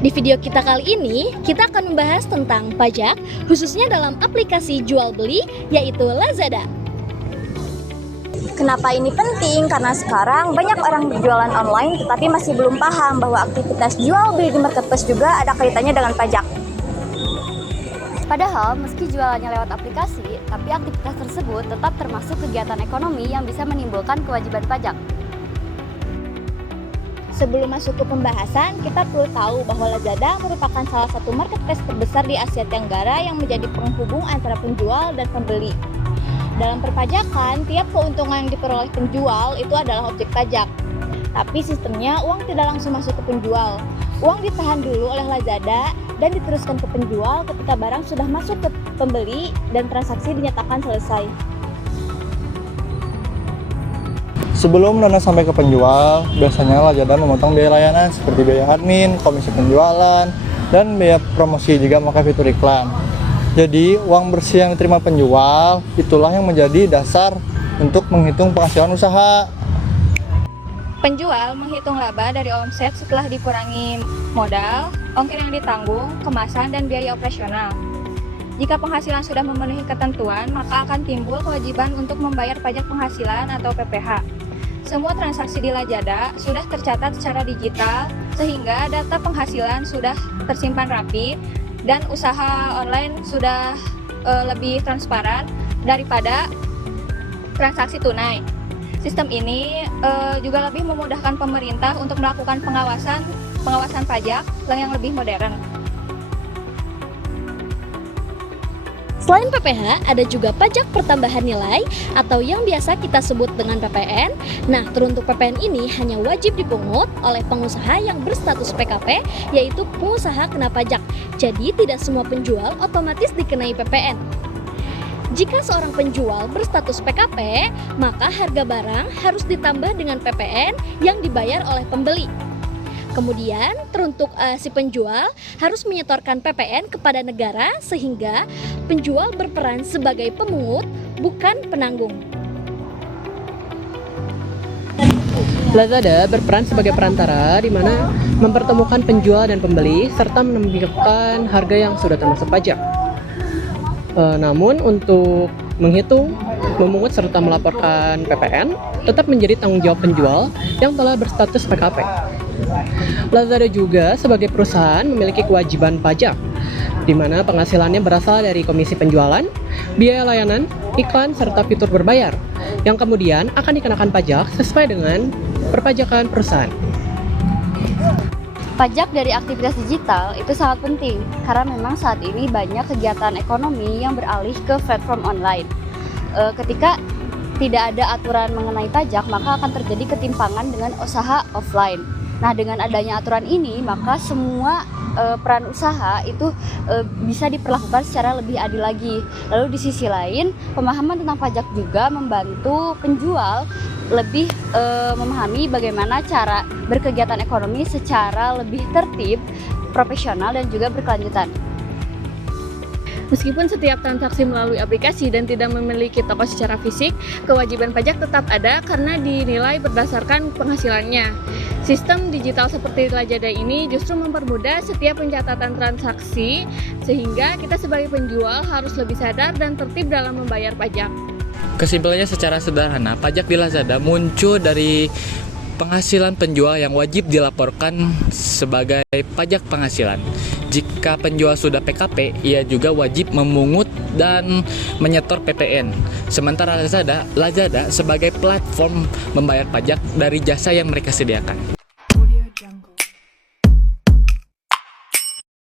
Di video kita kali ini, kita akan membahas tentang pajak, khususnya dalam aplikasi jual beli, yaitu Lazada. Kenapa ini penting? Karena sekarang banyak orang berjualan online tetapi masih belum paham bahwa aktivitas jual beli di marketplace juga ada kaitannya dengan pajak. Padahal meski jualannya lewat aplikasi, tapi aktivitas tersebut tetap termasuk kegiatan ekonomi yang bisa menimbulkan kewajiban pajak. Sebelum masuk ke pembahasan, kita perlu tahu bahwa Lazada merupakan salah satu marketplace terbesar di Asia Tenggara yang menjadi penghubung antara penjual dan pembeli. Dalam perpajakan, tiap keuntungan yang diperoleh penjual itu adalah objek pajak. Tapi sistemnya uang tidak langsung masuk ke penjual. Uang ditahan dulu oleh Lazada dan diteruskan ke penjual ketika barang sudah masuk ke pembeli dan transaksi dinyatakan selesai. Sebelum dana sampai ke penjual, biasanya Lazada memotong biaya layanan seperti biaya admin, komisi penjualan, dan biaya promosi juga memakai fitur iklan. Jadi, uang bersih yang diterima penjual, itulah yang menjadi dasar untuk menghitung penghasilan usaha. Penjual menghitung laba dari omset setelah dikurangi modal, ongkir yang ditanggung, kemasan, dan biaya operasional. Jika penghasilan sudah memenuhi ketentuan, maka akan timbul kewajiban untuk membayar pajak penghasilan atau PPh. Semua transaksi di Lazada sudah tercatat secara digital, sehingga data penghasilan sudah tersimpan rapi, dan usaha online sudah lebih transparan daripada transaksi tunai. Sistem ini juga lebih memudahkan pemerintah untuk melakukan pengawasan pajak yang lebih modern. Selain PPh, ada juga pajak pertambahan nilai atau yang biasa kita sebut dengan PPN. Nah, teruntuk PPN ini hanya wajib dipungut oleh pengusaha yang berstatus PKP, yaitu pengusaha kena pajak. Jadi, tidak semua penjual otomatis dikenai PPN. Jika seorang penjual berstatus PKP, maka harga barang harus ditambah dengan PPN yang dibayar oleh pembeli. Kemudian, teruntuk si penjual harus menyetorkan PPN kepada negara sehingga penjual berperan sebagai pemungut, bukan penanggung. Lazada berperan sebagai perantara di mana mempertemukan penjual dan pembeli serta menampilkan harga yang sudah termasuk pajak. Namun untuk menghitung, memungut serta melaporkan PPN tetap menjadi tanggung jawab penjual yang telah berstatus PKP. Lazada juga sebagai perusahaan memiliki kewajiban pajak, di mana penghasilannya berasal dari komisi penjualan, biaya layanan, iklan, serta fitur berbayar, yang kemudian akan dikenakan pajak sesuai dengan perpajakan perusahaan. Pajak dari aktivitas digital itu sangat penting, karena memang saat ini banyak kegiatan ekonomi yang beralih ke platform online. Ketika tidak ada aturan mengenai pajak, maka akan terjadi ketimpangan dengan usaha offline. Nah, dengan adanya aturan ini, maka semua peran usaha itu bisa diperlakukan secara lebih adil lagi. Lalu di sisi lain, pemahaman tentang pajak juga membantu penjual lebih memahami bagaimana cara berkegiatan ekonomi secara lebih tertib, profesional, dan juga berkelanjutan. Meskipun setiap transaksi melalui aplikasi dan tidak memiliki toko secara fisik, kewajiban pajak tetap ada karena dinilai berdasarkan penghasilannya. Sistem digital seperti Lazada ini justru mempermudah setiap pencatatan transaksi, sehingga kita sebagai penjual harus lebih sadar dan tertib dalam membayar pajak. Kesimpulannya secara sederhana, pajak di Lazada muncul dari penghasilan penjual yang wajib dilaporkan sebagai pajak penghasilan. Jika penjual sudah PKP, ia juga wajib memungut dan menyetor PPN. Sementara Lazada sebagai platform membayar pajak dari jasa yang mereka sediakan.